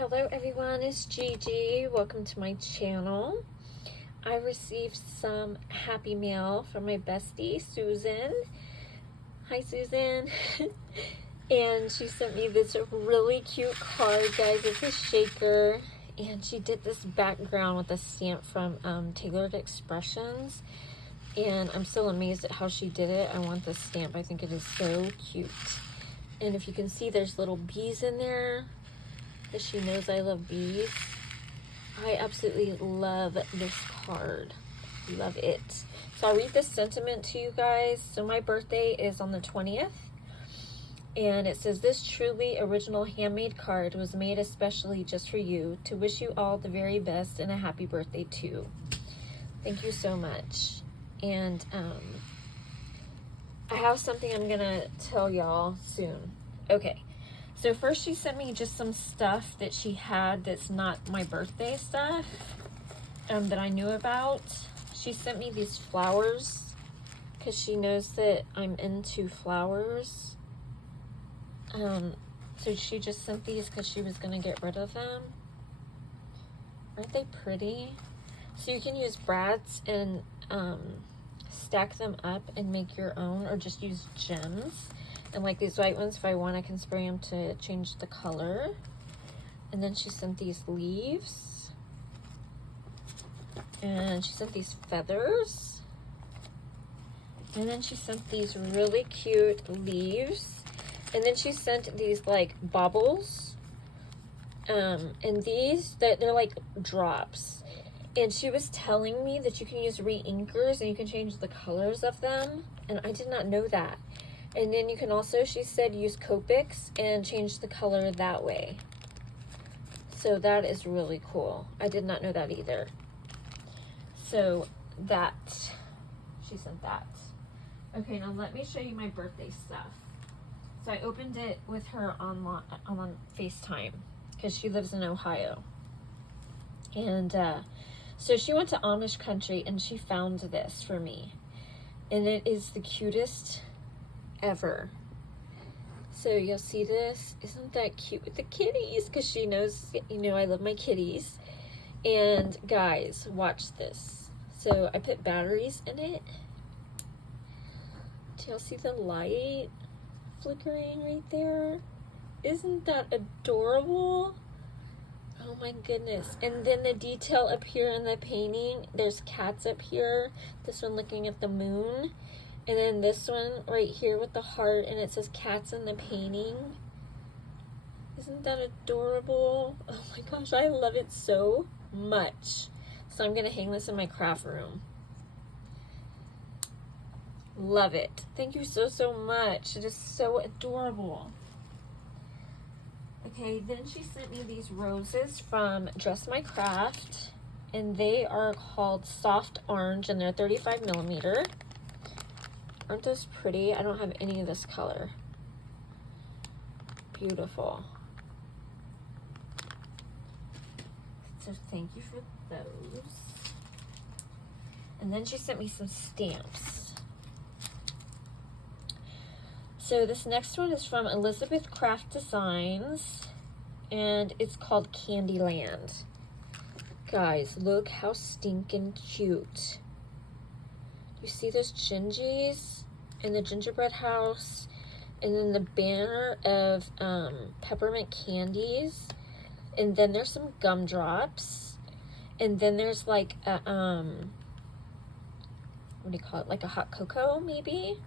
Hello everyone, it's Gigi. Welcome to my channel. I received some happy mail from my bestie, Susan. Hi, Susan. And she sent me this really cute card, guys. It's a shaker. And she did this background with a stamp from Tailored Expressions. And I'm still amazed at how she did it. I want this stamp. I think it is so cute. And if you can see, there's little bees in there, because she knows I love bees. I absolutely love this card. Love it. So I'll read this sentiment to you guys. So my birthday is on the 20th. And it says, this truly original handmade card was made especially just for you, to wish you all the very best and a happy birthday too. Thank you so much. And I have something I'm gonna tell y'all soon. Okay. So first she sent me just some stuff that she had that's not my birthday stuff that I knew about. She sent me these flowers because she knows that I'm into flowers. So she just sent these because she was going to get rid of them. Aren't they pretty? So you can use brads and stack them up and make your own, or just use gems. And like these white ones, if I want, I can spray them to change the color. And then she sent these leaves. And she sent these feathers. And then she sent these really cute leaves. And then she sent these like baubles. And these, they're like drops. And she was telling me that you can use re-inkers and you can change the colors of them. And I did not know that. And then you can also, she said, use Copics and change the color that way. So that is really cool. I did not know that either. So that, she sent that. Okay, now let me show you my birthday stuff. So I opened it with her on FaceTime because she lives in Ohio. And so she went to Amish country and she found this for me. And it is the cutest ever. So you'll see this. Isn't that cute with the kitties? Because she knows, you know, I love my kitties. And guys, watch this. So I put batteries in it. Do y'all see the light flickering right there? Isn't that adorable? Oh my goodness. And then the detail up here in the painting, there's cats up here. This one looking at the moon. And then this one right here with the heart, and it says cats in the painting. Isn't that adorable? Oh my gosh, I love it so much. So I'm going to hang this in my craft room. Love it. Thank you so, so much. It is so adorable. Okay, then she sent me these roses from Dress My Craft. And they are called Soft Orange, and they're 35 millimeter. Aren't those pretty? I don't have any of this color. Beautiful. So thank you for those. And then she sent me some stamps. So this next one is from Elizabeth Craft Designs, and it's called Candyland. Guys, look how stinking cute. You see those gingies and the gingerbread house, and then the banner of peppermint candies, and then there's some gumdrops, and then there's like a what do you call it, like a hot cocoa maybe,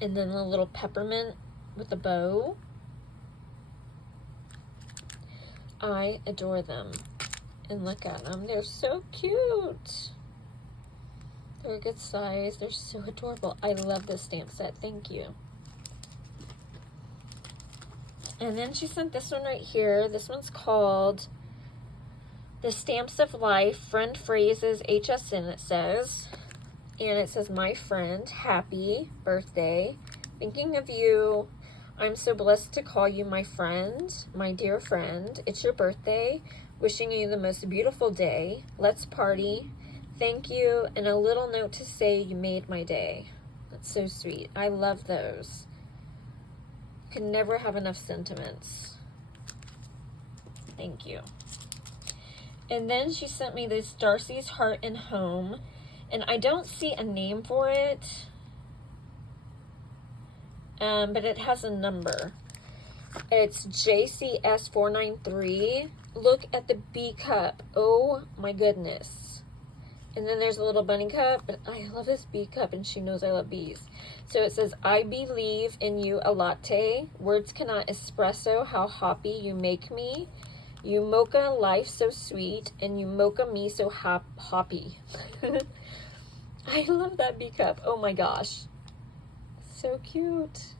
and then a little peppermint with a bow. I adore them. And look at them. They're so cute. They're a good size. They're so adorable. I love this stamp set. Thank you. And then she sent this one right here. This one's called The Stamps of Life, Friend Phrases HSN, it says. And it says, my friend, happy birthday. Thinking of you. I'm so blessed to call you my friend, my dear friend. It's your birthday. Wishing you the most beautiful day. Let's party. Thank you. And a little note to say you made my day. That's so sweet. I love those. can never have enough sentiments. Thank you. And then she sent me this Darcy's Heart and Home. And I don't see a name for it. But it has a number. It's JCS493. Look at the B cup. Oh my goodness. And then there's a little bunny cup. And I love this B cup, and she knows I love bees. So it says, I believe in you a latte. Words cannot espresso how hoppy you make me. You mocha life so sweet, and you mocha me so hoppy. I love that B cup. Oh my gosh. So cute.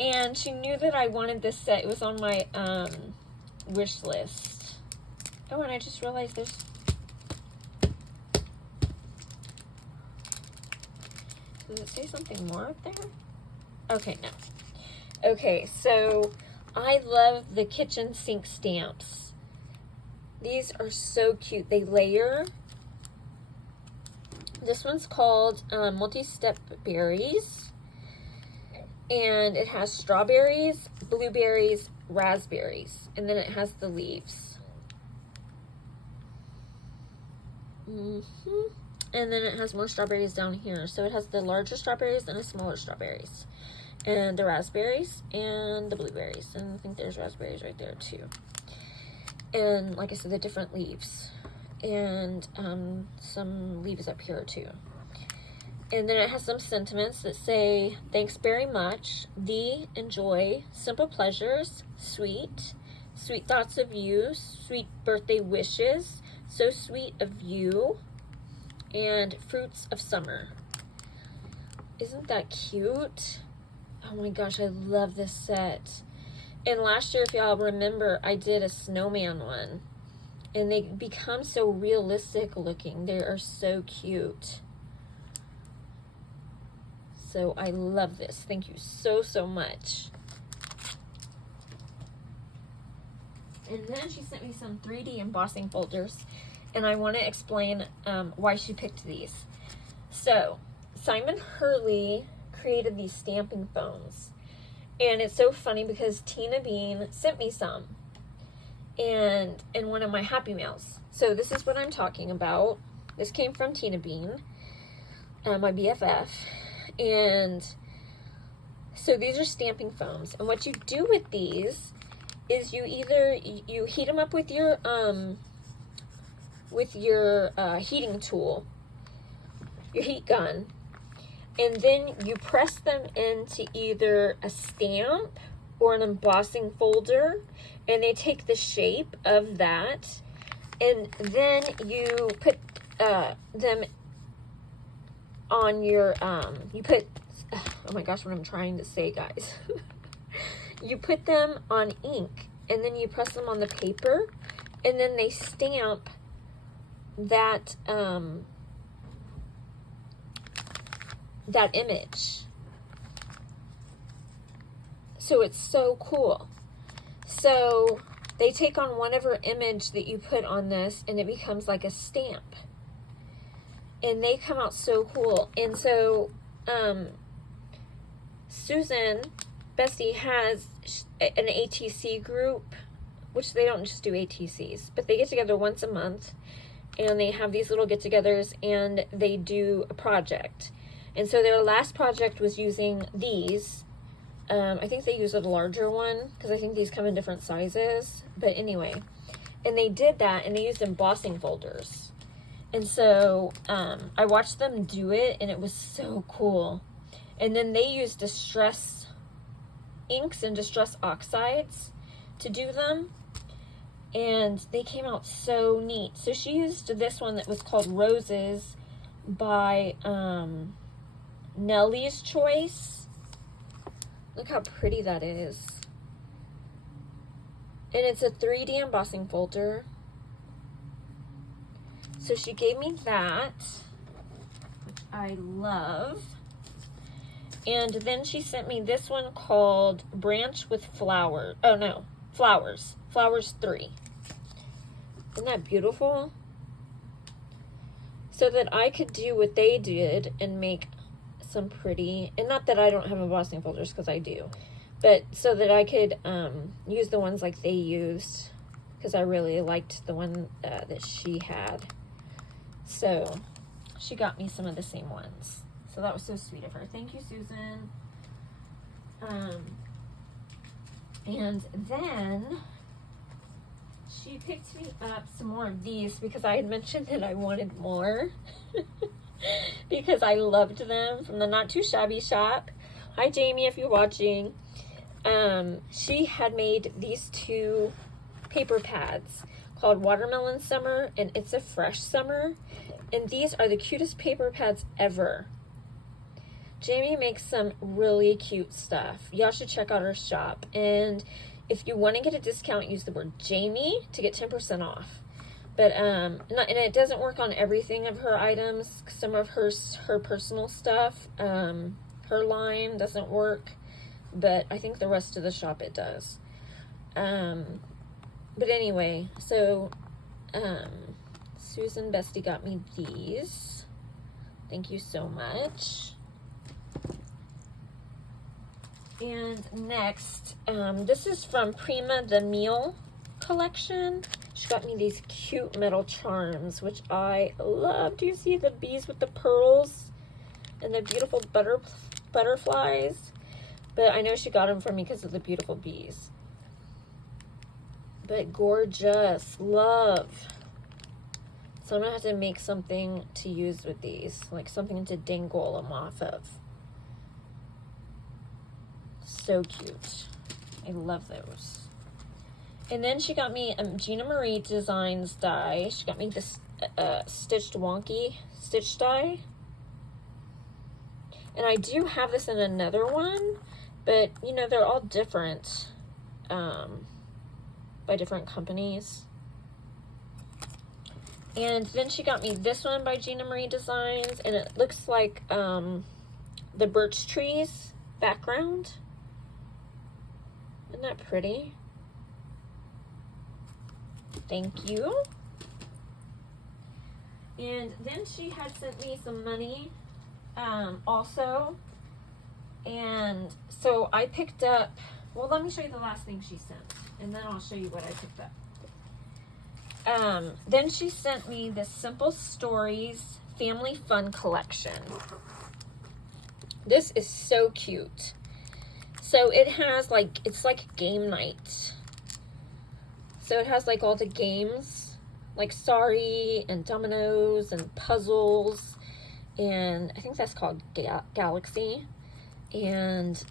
And she knew that I wanted this set. It was on my wish list. Oh, and I just realized there's... Does it say something more up there? Okay, no. Okay, so I love the kitchen sink stamps. These are so cute. They layer. This one's called Multi-Step Berries. And it has strawberries, blueberries, raspberries. And then it has the leaves. And then it has more strawberries down here. So it has the larger strawberries and the smaller strawberries. And the raspberries and the blueberries. And I think there's raspberries right there too. And like I said, the different leaves. And some leaves up here too. And then it has some sentiments that say, thanks very much, thee, enjoy, simple pleasures, sweet, sweet thoughts of you, sweet birthday wishes, so sweet of you, and fruits of summer. Isn't that cute? Oh my gosh, I love this set. And last year, if y'all remember, I did a snowman one. And they become so realistic looking. They are so cute. So I love this. Thank you so, so much. And then she sent me some 3D embossing folders. And I want to explain why she picked these. So, Simon Hurley created these stamping foams. And it's so funny because Tina Bean sent me some. And in one of my Happy Mails. So this is what I'm talking about. This came from Tina Bean, my BFF. And so these are stamping foams. And what you do with these is you either, you heat them up with your heating tool, your heat gun. And then you press them into either a stamp or an embossing folder. And they take the shape of that. And then you put them on your, oh my gosh, what I'm trying to say, guys. You put them on ink, and then you press them on the paper, and then they stamp that, that image. So it's so cool. So they take on whatever image that you put on this, and it becomes like a stamp. And they come out so cool. And so, Susan, Bestie, has an ATC group, which they don't just do ATCs, but they get together once a month, and they have these little get-togethers, and they do a project. And so their last project was using these. I think they use a larger one, because I think these come in different sizes. But anyway, and they did that, and they used embossing folders. And so I watched them do it, and it was so cool. And then they used distress inks and distress oxides to do them. And they came out so neat. So she used this one that was called Roses by Nellie's Choice. Look how pretty that is. And it's a 3D embossing folder. So she gave me that, which I love. And then she sent me this one called Branch with Flower. Oh no, Flowers. Flowers 3. Isn't that beautiful? So that I could do what they did and make some pretty, and not that I don't have embossing folders, because I do, but so that I could use the ones like they used, because I really liked the one that she had. So she got me some of the same ones. So that was so sweet of her. Thank you, Susan. And then she picked me up some more of these because I had mentioned that I wanted more because I loved them, from the Not Too Shabby shop. Hi, Jamie, if you're watching. She had made these two paper pads called Watermelon Summer and It's a Fresh Summer. And these are the cutest paper pads ever. Jamie makes some really cute stuff. Y'all should check out her shop. And if you want to get a discount, use the word Jamie to get 10% off. But and it doesn't work on everything of her items. Some of her personal stuff, her line doesn't work, but I think the rest of the shop it does. But anyway, so Susan Bestie got me these. Thank you so much. And next, this is from Prima the Meal collection. She got me these cute metal charms, which I love. Do you see the bees with the pearls and the beautiful butterflies? But I know she got them for me because of the beautiful bees. But gorgeous. Love. So I'm going to have to make something to use with these. Like something to dangle them off of. So cute. I love those. And then she got me Gina Marie Designs die. She got me this stitched wonky stitch die. And I do have this in another one, but you know, they're all different by different companies. And then she got me this one by Gina Marie Designs, and it looks like the birch trees background. Isn't that pretty? Thank you. And then she had sent me some money also. And so I picked up, well, let me show you the last thing she sent, and then I'll show you what I picked up. Then she sent me the Simple Stories Family Fun Collection. This is so cute. So it has like, it's like game night. So it has like all the games, like Sorry and Dominoes and puzzles. And I think that's called Galaxy. And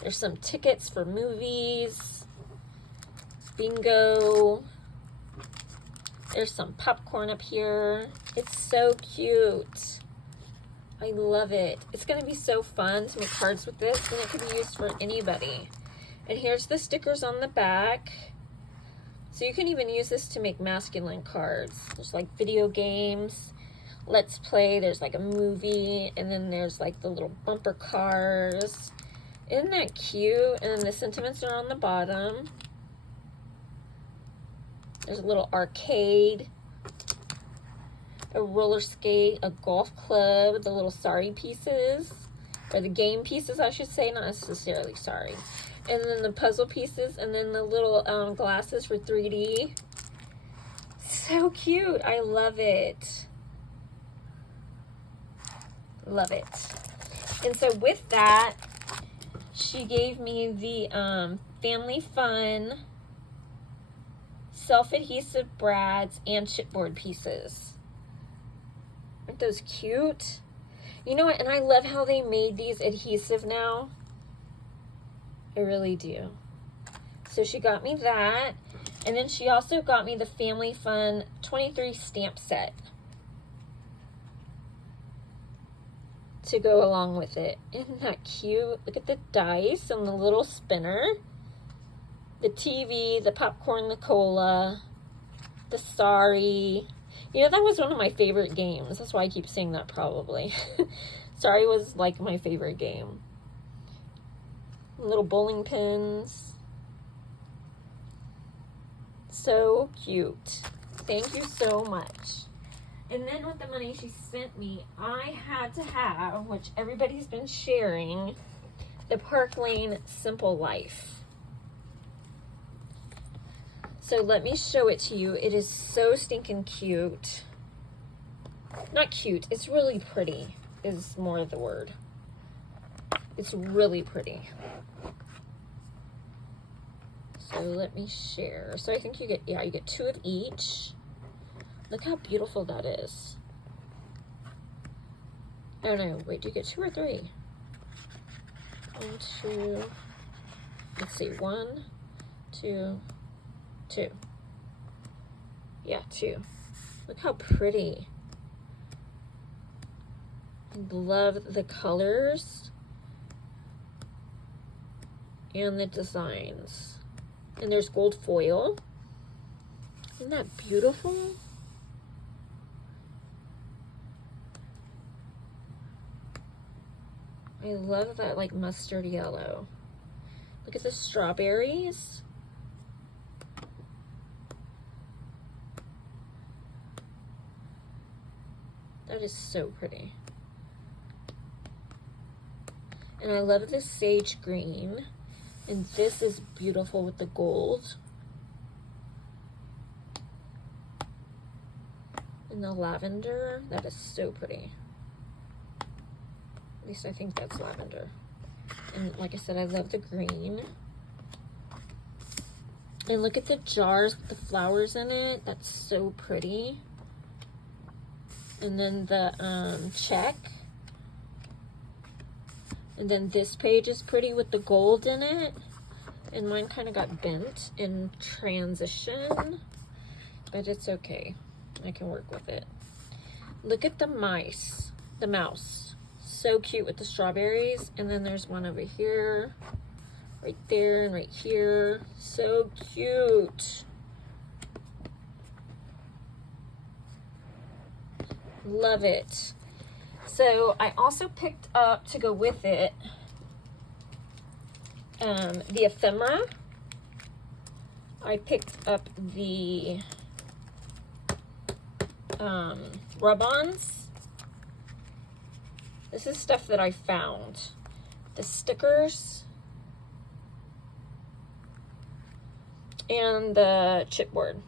there's some tickets for movies. Bingo. There's some popcorn up here. It's so cute. I love it. It's going to be so fun to make cards with this, and it could be used for anybody. And here's the stickers on the back. So you can even use this to make masculine cards. There's like video games, Let's Play, there's like a movie, and then there's like the little bumper cars. Isn't that cute? And then the sentiments are on the bottom. There's a little arcade, a roller skate, a golf club, the little Sorry pieces, or the game pieces, I should say, not necessarily Sorry. And then the puzzle pieces, and then the little glasses for 3D. So cute. I love it. Love it. And so with that, she gave me the Family Fun self-adhesive brads and chipboard pieces. Aren't those cute? You know what? And I love how they made these adhesive now. I really do. So she got me that. And then she also got me the Family Fun 23 stamp set to go along with it. Isn't that cute? Look at the dice and the little spinner. The TV, the popcorn, the cola, the Sorry. You know, that was one of my favorite games. That's why I keep saying that probably. Sorry was like my favorite game. Little bowling pins. So cute. Thank you so much. And then with the money she sent me, I had to have, which everybody's been sharing, the Park Lane Simple Life. So let me show it to you. It is so stinking cute. Not cute, it's really pretty, is more the word. It's really pretty. So let me share. So I think you get, you get 2 of each. Look how beautiful that is. Oh no, wait, do you get 2 or 3? 1, 2, let's see, 1, 2, 2. Yeah, 2. Look how pretty. I love the colors and the designs. And there's gold foil. Isn't that beautiful? I love that like mustard yellow. Look at the strawberries. That is so pretty. And I love the sage green. And this is beautiful with the gold. And the lavender, that is so pretty. At least I think that's lavender. And like I said, I love the green. And look at the jars with the flowers in it. That's so pretty. And then the check. And then this page is pretty with the gold in it. And mine kind of got bent in transition. But it's okay. I can work with it. Look at the mice. The mouse. So cute with the strawberries. And then there's one over here. Right there and right here. So cute. Love it. So I also picked up, to go with it, the ephemera. I picked up the rub-ons. This is stuff that I found. The stickers and the chipboard.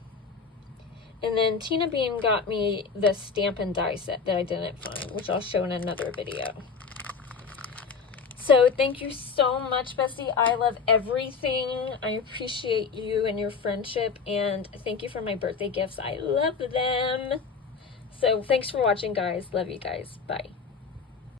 And then Tina Bean got me the stamp and die set that I didn't find, which I'll show in another video. So thank you so much, Bestie. I love everything. I appreciate you and your friendship. And thank you for my birthday gifts. I love them. So thanks for watching, guys. Love you guys. Bye.